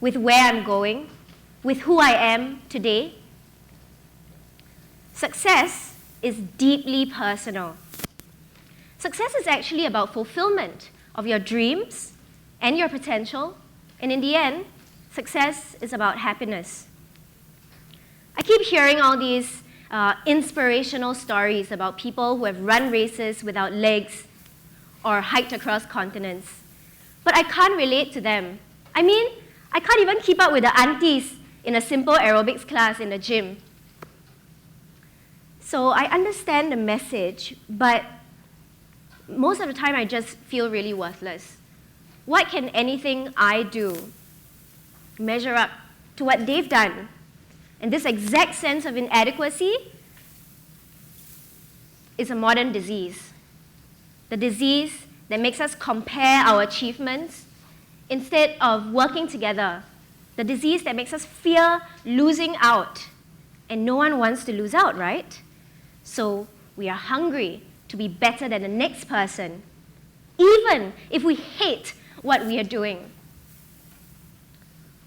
with where I'm going, with who I am today? Success is deeply personal. Success is actually about fulfillment of your dreams and your potential, and in the end, success is about happiness. I keep hearing all these inspirational stories about people who have run races without legs or hiked across continents, but I can't relate to them. I mean, I can't even keep up with the aunties in a simple aerobics class in the gym. So I understand the message, but most of the time I just feel really worthless. What can anything I do measure up to what they've done? And this exact sense of inadequacy is a modern disease. The disease that makes us compare our achievements instead of working together. The disease that makes us fear losing out. And no one wants to lose out, right? So we are hungry to be better than the next person, even if we hate what we are doing.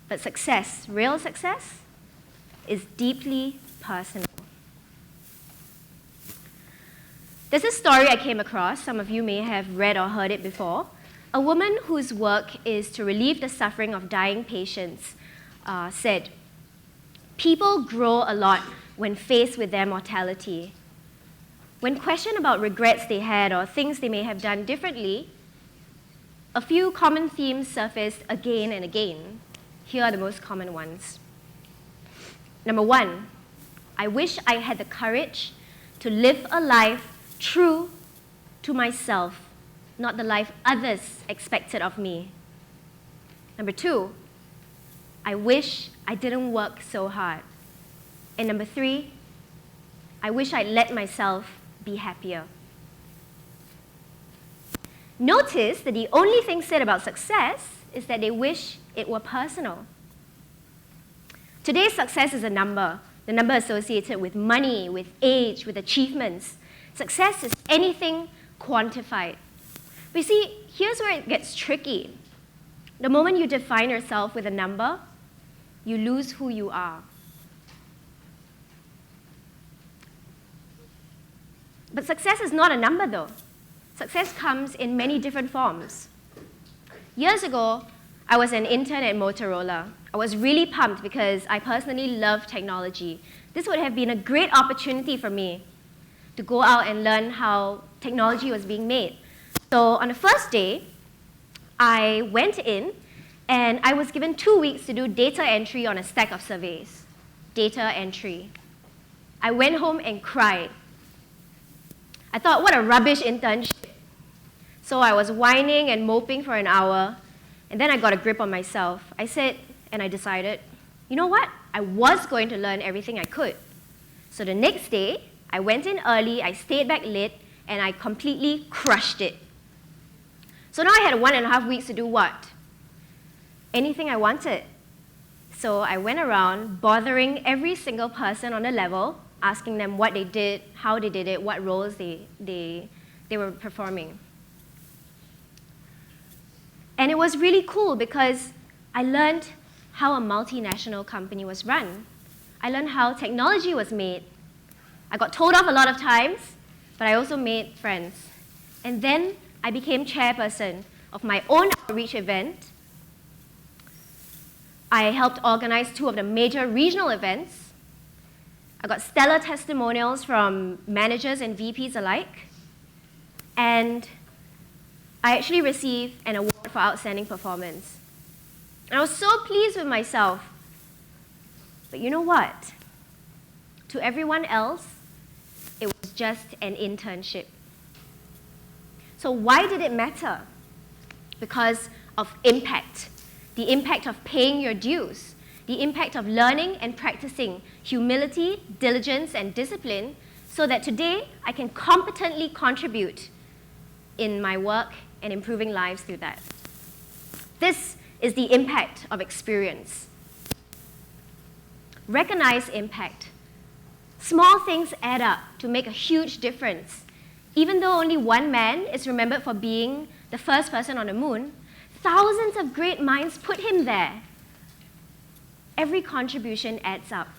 But success, real success, is deeply personal. There's a story I came across, some of you may have read or heard it before. A woman whose work is to relieve the suffering of dying patients said, "People grow a lot when faced with their mortality. When questioned about regrets they had or things they may have done differently, a few common themes surfaced again and again. Here are the most common ones. Number one, I wish I had the courage to live a life true to myself, not the life others expected of me. Number two, I wish I didn't work so hard. And number three, I wish I'd let myself be happier." Notice that the only thing said about success is that they wish it were personal. Today's success is a number, the number associated with money, with age, with achievements. Success is anything quantified. But you see, here's where it gets tricky. The moment you define yourself with a number, you lose who you are. But success is not a number, though. Success comes in many different forms. Years ago, I was an intern at Motorola. I was really pumped because I personally love technology. This would have been a great opportunity for me to go out and learn how technology was being made. So on the first day, I went in and I was given 2 weeks to do data entry on a stack of surveys. Data entry. I went home and cried. I thought, what a rubbish internship. So I was whining and moping for an hour, and then I got a grip on myself. I said, and I decided, you know what? I was going to learn everything I could. So the next day, I went in early, I stayed back late, and I completely crushed it. So now I had 1.5 weeks to do what? Anything I wanted. So I went around bothering every single person on the level, asking them what they did, how they did it, what roles they were performing. And it was really cool because I learned how a multinational company was run. I learned how technology was made. I got told off a lot of times, but I also made friends. And then I became chairperson of my own outreach event. I helped organize 2 of the major regional events. I got stellar testimonials from managers and VPs alike. And I actually received an award for outstanding performance. And I was so pleased with myself. But you know what? To everyone else, it was just an internship. So why did it matter? Because of impact. The impact of paying your dues. The impact of learning and practicing humility, diligence, and discipline so that today I can competently contribute in my work and improving lives through that. This is the impact of experience. Recognize impact. Small things add up to make a huge difference. Even though only one man is remembered for being the first person on the moon, thousands of great minds put him there. every contribution adds up.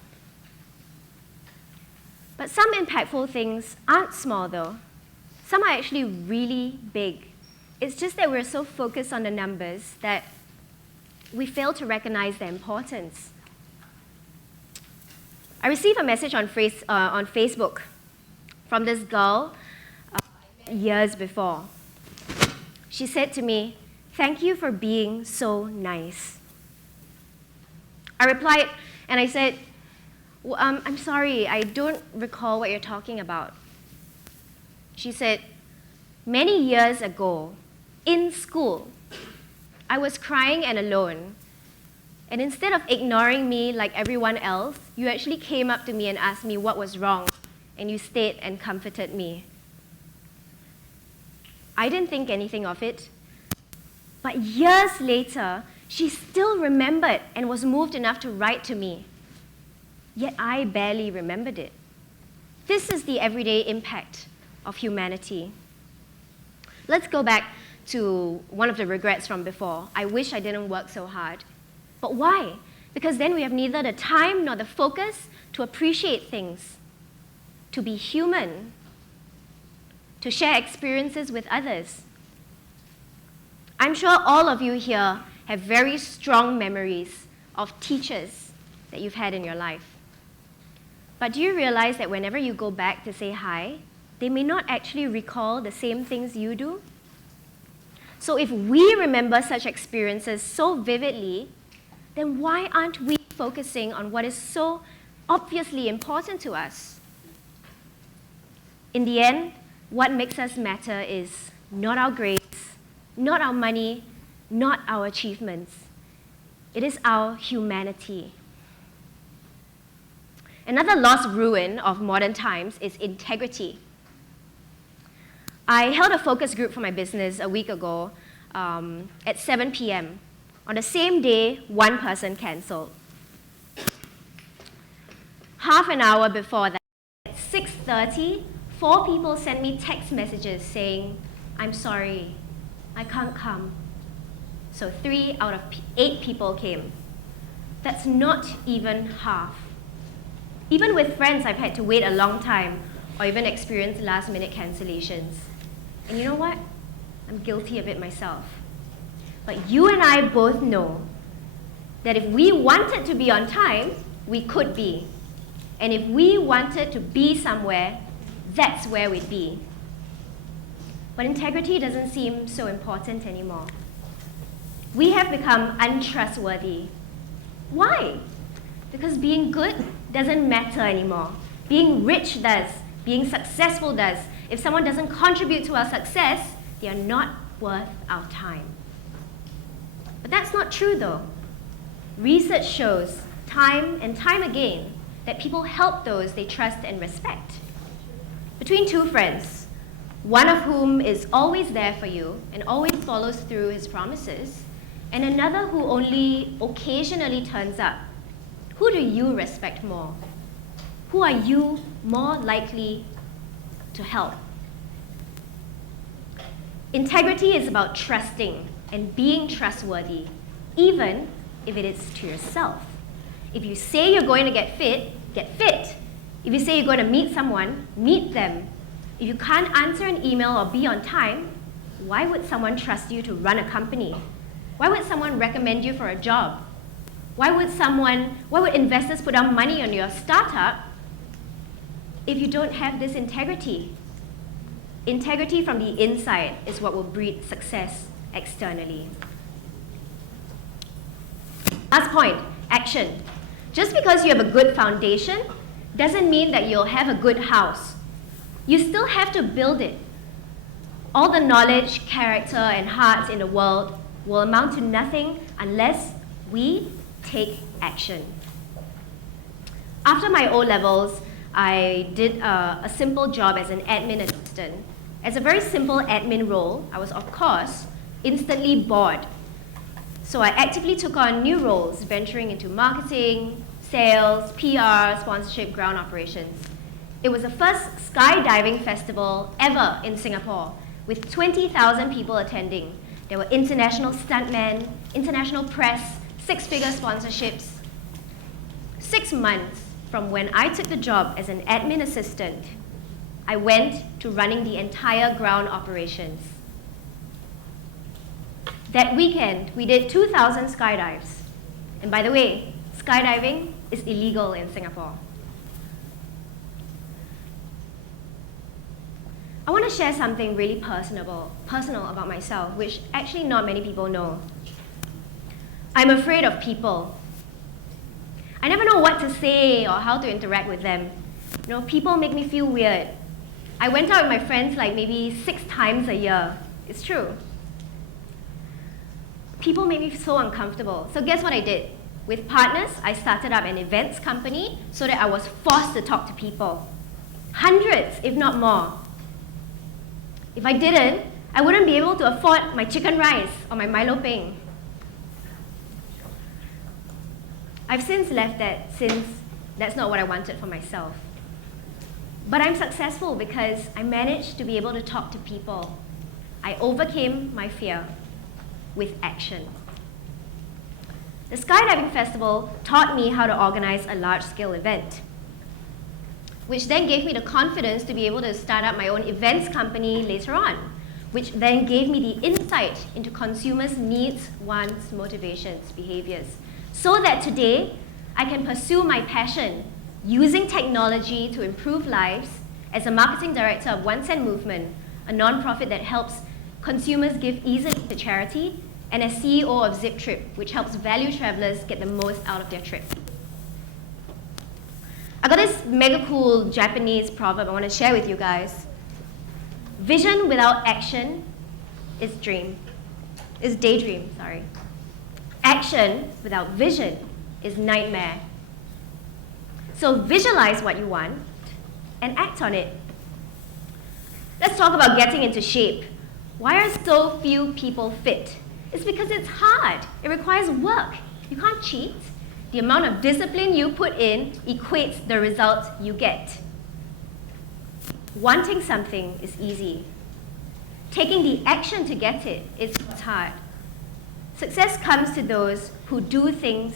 But some impactful things aren't small though. Some are actually really big. It's just that we're so focused on the numbers that we fail to recognize their importance. I received a message on Facebook from this girl years before. She said to me, "Thank you for being so nice." I replied and I said, well, "I'm sorry, I don't recall what you're talking about." She said, "Many years ago, in school, I was crying and alone. And instead of ignoring me like everyone else, you actually came up to me and asked me what was wrong, and you stayed and comforted me. I didn't think anything of it. But years later, she still remembered and was moved enough to write to me. Yet I barely remembered it." This is the everyday impact of humanity. Let's go back to one of the regrets from before. I wish I didn't work so hard. But why? Because then we have neither the time nor the focus to appreciate things, to be human, to share experiences with others. I'm sure all of you here have very strong memories of teachers that you've had in your life. But do you realize that whenever you go back to say hi, they may not actually recall the same things you do? So if we remember such experiences so vividly, then why aren't we focusing on what is so obviously important to us? In the end, what makes us matter is not our grades, not our money, not our achievements. It is our humanity. Another lost ruin of modern times is integrity. I held a focus group for my business a week ago at 7 p.m. On the same day, one person canceled. Half an hour before that, at 6:30, 4 people sent me text messages saying, "I'm sorry, I can't come." So 3 out of 8 people came. That's not even half. Even with friends, I've had to wait a long time or even experience last-minute cancellations. And you know what? I'm guilty of it myself. But you and I both know that if we wanted to be on time, we could be. And if we wanted to be somewhere, that's where we'd be. But integrity doesn't seem so important anymore. We have become untrustworthy. Why? Because being good doesn't matter anymore. Being rich does. Being successful does. If someone doesn't contribute to our success, they are not worth our time. But that's not true though. Research shows time and time again that people help those they trust and respect. Between 2 friends, one of whom is always there for you and always follows through his promises, and another who only occasionally turns up, who do you respect more? Who are you more likely to help? Integrity is about trusting and being trustworthy, even if it is to yourself. If you say you're going to get fit, get fit. If you say you're going to meet someone, meet them. If you can't answer an email or be on time, why would someone trust you to run a company? Why would someone recommend you for a job? Why would investors put down money on your startup if you don't have this integrity? Integrity from the inside is what will breed success externally. Last point, action. Just because you have a good foundation doesn't mean that you'll have a good house. You still have to build it. All the knowledge, character, and hearts in the world will amount to nothing unless we take action. After my O-levels, I did a simple job as an admin assistant. As a very simple admin role, I was, of course, instantly bored. So I actively took on new roles, venturing into marketing, sales, PR, sponsorship, ground operations. It was the first skydiving festival ever in Singapore, with 20,000 people attending. There were international stuntmen, international press, 6-figure sponsorships. 6 months from when I took the job as an admin assistant, I went to running the entire ground operations. That weekend, we did 2,000 skydives. And by the way, skydiving is illegal in Singapore. I want to share something really personal about myself, which actually not many people know. I'm afraid of people. I never know what to say or how to interact with them. You know, people make me feel weird. I went out with my friends like maybe 6 times a year. It's true. People make me so uncomfortable. So guess what I did? With partners, I started up an events company so that I was forced to talk to people. Hundreds, if not more. If I didn't, I wouldn't be able to afford my chicken rice or my Milo peng. I've since left that, since that's not what I wanted for myself. But I'm successful because I managed to be able to talk to people. I overcame my fear with action. The skydiving festival taught me how to organize a large-scale event, which then gave me the confidence to be able to start up my own events company later on, which then gave me the insight into consumers' needs, wants, motivations, behaviors, so that today I can pursue my passion using technology to improve lives as a marketing director of 1 Cent Movement, a nonprofit that helps consumers give easily to charity, and as CEO of Zip Trip, which helps value travelers get the most out of their trip. I got this mega cool Japanese proverb I want to share with you guys. Vision without action is daydream, sorry. Action without vision is nightmare. So visualize what you want and act on it. Let's talk about getting into shape. Why are so few people fit? It's because it's hard. It requires work. You can't cheat. The amount of discipline you put in equates the result you get. Wanting something is easy. Taking the action to get it is hard. Success comes to those who do things,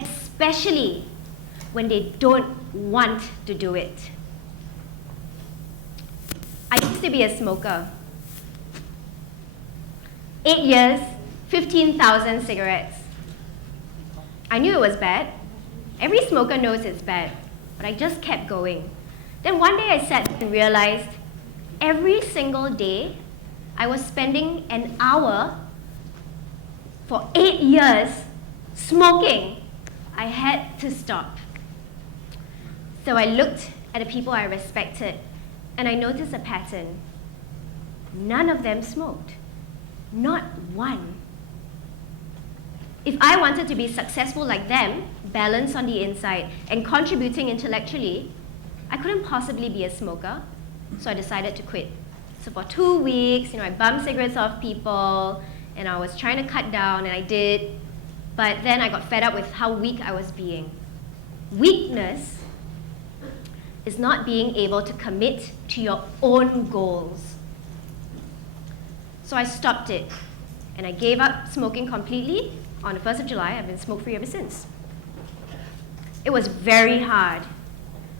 especially when they don't want to do it. I used to be a smoker. 8 years, 15,000 cigarettes. I knew it was bad. Every smoker knows it's bad, but I just kept going. Then one day I sat and realized every single day I was spending an hour for 8 years smoking. I had to stop. So I looked at the people I respected and I noticed a pattern. None of them smoked. Not one. If I wanted to be successful like them, balanced on the inside, and contributing intellectually, I couldn't possibly be a smoker, so I decided to quit. So for 2 weeks, I bumped cigarettes off people, and I was trying to cut down, and I did, but then I got fed up with how weak I was being. Weakness is not being able to commit to your own goals. So I stopped it, and I gave up smoking completely. On the 1st of July, I've been smoke-free ever since. It was very hard.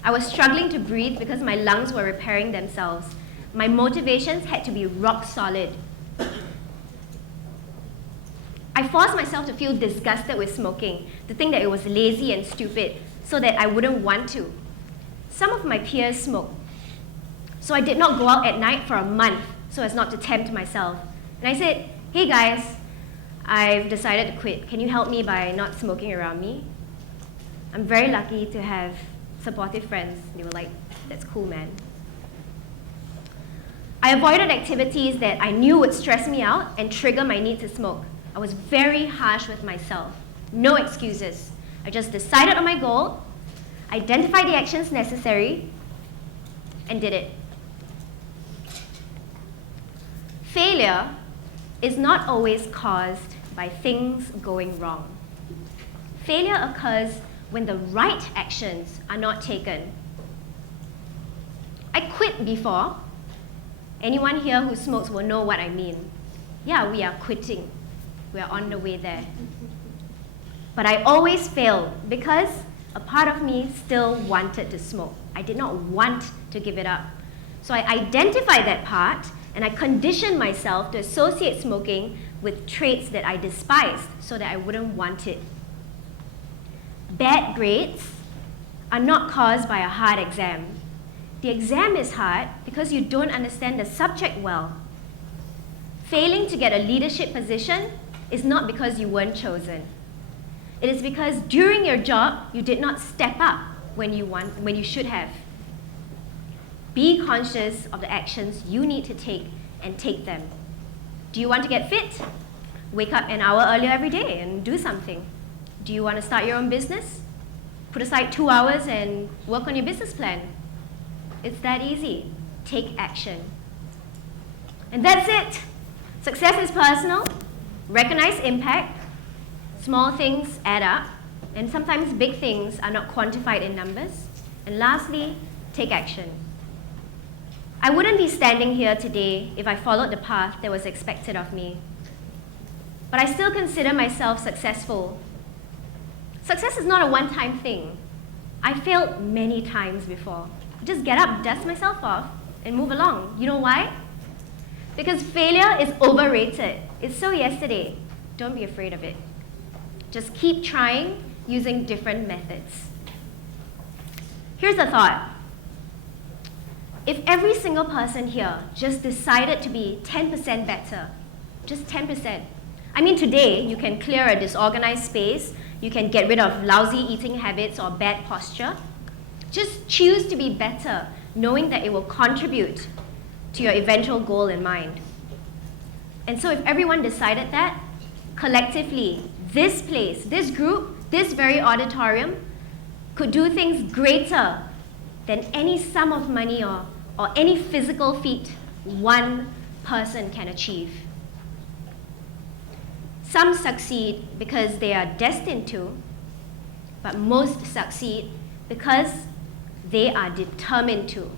I was struggling to breathe because my lungs were repairing themselves. My motivations had to be rock solid. I forced myself to feel disgusted with smoking, to think that it was lazy and stupid, so that I wouldn't want to. Some of my peers smoked, so I did not go out at night for a month so as not to tempt myself. And I said, hey guys, I've decided to quit. Can you help me by not smoking around me? I'm very lucky to have supportive friends. They were like, that's cool, man. I avoided activities that I knew would stress me out and trigger my need to smoke. I was very harsh with myself. No excuses. I just decided on my goal, identified the actions necessary, and did it. Failure is not always caused by things going wrong. Failure occurs when the right actions are not taken. I quit before. Anyone here who smokes will know what I mean. Yeah, we are quitting. We are on the way there. But I always failed because a part of me still wanted to smoke. I did not want to give it up. So I identified that part and I conditioned myself to associate smoking with traits that I despised so that I wouldn't want it. Bad grades are not caused by a hard exam. The exam is hard because you don't understand the subject well. Failing to get a leadership position is not because you weren't chosen. It is because during your job, you did not step up when you should have. Be conscious of the actions you need to take and take them. Do you want to get fit? Wake up an hour earlier every day and do something. Do you want to start your own business? Put aside 2 hours and work on your business plan. It's that easy. Take action. And that's it. Success is personal. Recognize impact. Small things add up. And sometimes big things are not quantified in numbers. And lastly, take action. I wouldn't be standing here today if I followed the path that was expected of me. But I still consider myself successful. Success is not a one-time thing. I failed many times before. Just get up, dust myself off, and move along. You know why? Because failure is overrated. It's so yesterday. Don't be afraid of it. Just keep trying using different methods. Here's a thought. If every single person here just decided to be 10% better, just 10%. I mean, today you can clear a disorganized space, you can get rid of lousy eating habits or bad posture. Just choose to be better, knowing that it will contribute to your eventual goal in mind. And so if everyone decided that, collectively, this place, this group, this very auditorium could do things greater than any sum of money or any physical feat one person can achieve. Some succeed because they are destined to, but most succeed because they are determined to.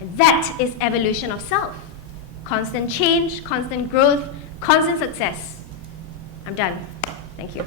And that is evolution of self. Constant change, constant growth, constant success. I'm done. Thank you.